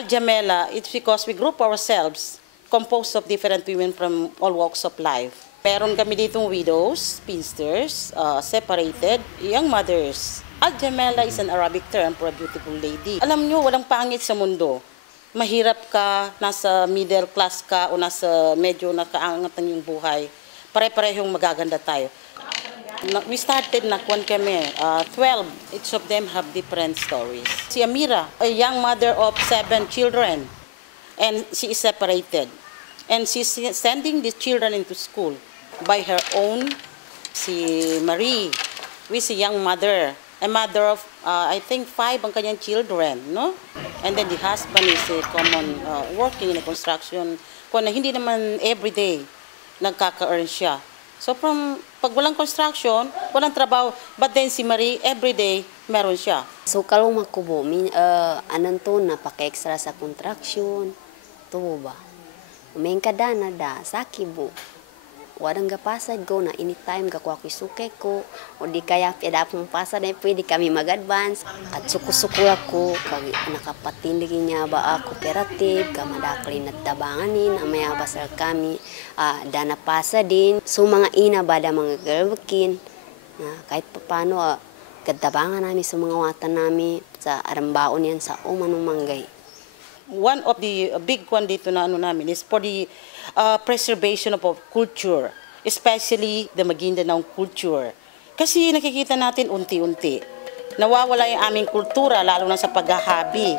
Al Jamela, it's because we group ourselves, composed of different women from all walks of life. Meron kami ditong widows, spinsters, separated, young mothers. Al Jamela is an Arabic term for a beautiful lady. Alam nyo, walang pangit sa mundo. Mahirap ka, nasa middle class ka, o nasa medyo nakaangat ng yung buhay. Pare-parehong magaganda tayo. We started na kwan kami, 12. Each of them have different stories. Si Amira, a young mother of 7 children, and she is separated. And she's sending these children into school by her own. Si Marie, with a young mother, a mother of, I think, 5 ang kanyang children, no? And then the husband is common, working in a construction, kung na hindi naman everyday nagkaka-earn siya. So from pag walang construction, walang trabaho, but then si Marie, everyday, meron siya. So kalau makubo, anan to napaka-extra sa construction, to ba? Umain ka na da, sakibo. Wadang gapasad ko na anytime gakuha ko suke ko, o di kaya pwede akong pasad na pwede kami mag-advance. At suku-suku ako, nakapatindig niya ba ako cooperative, kamadakli nagtabanganin, amaya basal kami, dana pasa din. So mga ina bada mga galwakin, kahit paano, katabangan namin sa mga watan namin, sa arambaon yan sa umanumanggay. One of the big one dito na ano namin is for the preservation of culture, especially the Maguindanao culture. Kasi nakikita natin unti-unti, nawawala yung aming kultura, lalo na sa paghahabi.